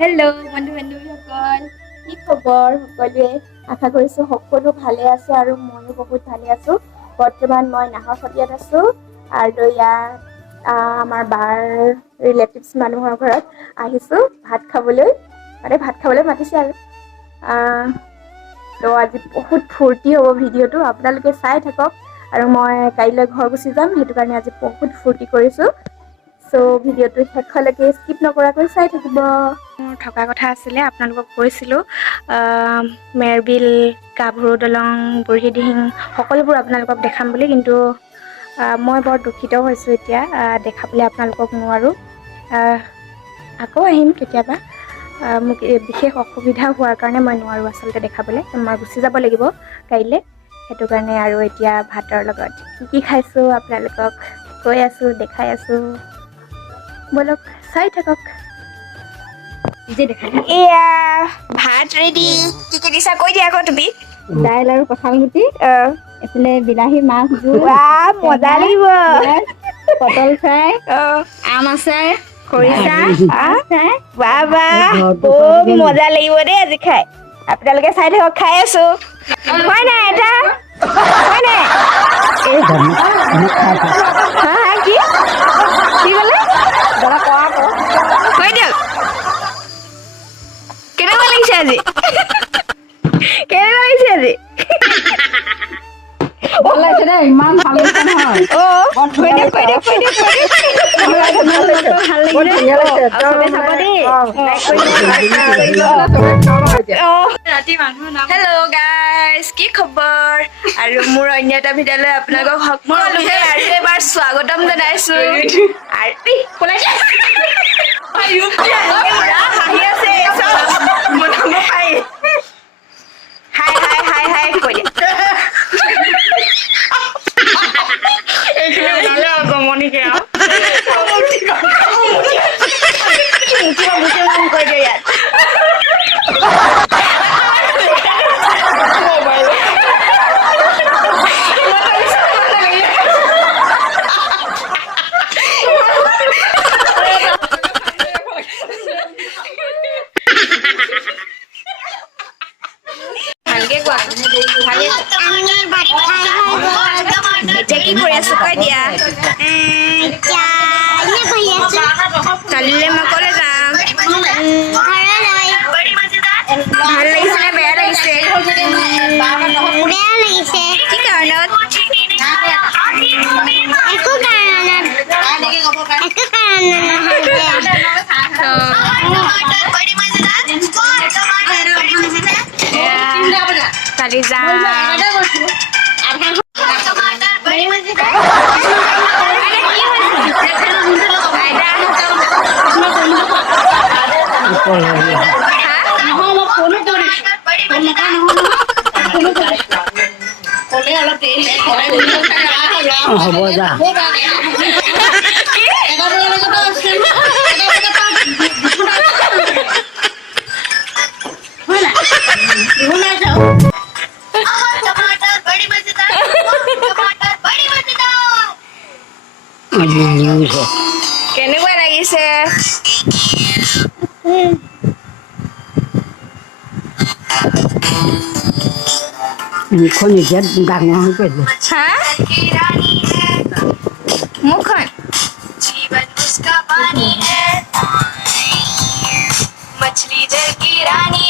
Hello' বন্ধু বান্ধৱীসকল, কি খবৰ সকলোৱে? আশা কৰিছো সকলো ভালে আছে আৰু ময়ো বহুত ভালে আছো। বৰ্তমান মই নাহৰকটীয়াত আছো আৰু আমাৰ বাৰ ৰিলেটিভছ মানুহৰ ঘৰত আহিছো ভাত খাবলৈ। মানে ভাত খাবলৈ মাতিছে আৰু ত' আজি বহুত ফূৰ্তি হ'ব ভিডিঅ'টো, আপোনালোকে চাই থাকক। আৰু মই কাইলৈ ঘৰ গুচি যাম, সেইটো কাৰণে আজি বহুত ফূৰ্তি কৰিছো। চ' ভিডিঅ'টো শেষলৈকে স্কিপ নকৰাকৈ চাই থাকিব। মোৰ থকা কথা আছিলে, আপোনালোকক কৈছিলো মেৰবিল, গাভৰু দলং, বুঢ়ীদিহিং সকলোবোৰ আপোনালোকক দেখাম বুলি, কিন্তু মই বৰ দুখিত হৈছোঁ এতিয়া দেখাবলৈ আপোনালোকক নোৱাৰোঁ। আকৌ আহিম কেতিয়াবা। মোক বিশেষ অসুবিধা হোৱাৰ কাৰণে মই নোৱাৰোঁ আচলতে দেখাবলৈ, মই গুচি যাব লাগিব কাইলৈ। সেইটো কাৰণে আৰু এতিয়া ভাতৰ লগত কি খাইছোঁ আপোনালোকক কৈ আছোঁ, দেখাই আছোঁ, বলক চাই থাকক। এয়া ভাত ৰেডি। কি কি দিছা কৈ দিয়া আকৌ তুমি। দাইল আৰু কঁঠাল গুটি, এইফালে বিলাহী মাছ জোল, মজা লাগিব, পটল ফ্ৰাই, আম আচাৰ, খৰিচা, বাহ বাহ, খুব মজা লাগিব দেই আজি খাই। আপোনালোকে চাই থাকক, খাই আছো। হয় নাই এটা হয় নাই হা হা কি কি ক'লে কৈ দিয়ক। কেনেকুৱা লাগিছে আজি? কেনেকুৱা লাগিছে আজি? ভাল লাগিছে দেই, ইমান ভাল লাগিছে নহয়। কৈ দিয়ক কৈ দিয়ক কৈ দিয়ক কৈ দিয়ক। ভাল লাগিলে চবে চাব দেই। হেল্ল' গাইজ, কি খবৰ? আৰু মোৰ অন্য এটা ভিডিঅ'লৈ আপোনালোকক সকলোকে আৰু এবাৰ স্বাগতম জনাইছো। হাঁহি আছে হাই হাই হাই হাই কৈ দিয়া। এইখিনি ওলালে আৰু গমনিকে আৰু কৈ দিয়া ইয়াত। ভালকে কোৱা। এতিয়া কি কৰি আছো কৈ দিয়া। কালিলৈ মই কলে যাম। ভাল লাগিছে নে বেয়া লাগিছে? কি কাৰণত? কালি যাম। হ'ব যা। কেনেকুৱা লাগিছে? মুখখন এতিয়া ডাঙৰ হৈ গৈছে। হা? মুখখন मछली जल की रानी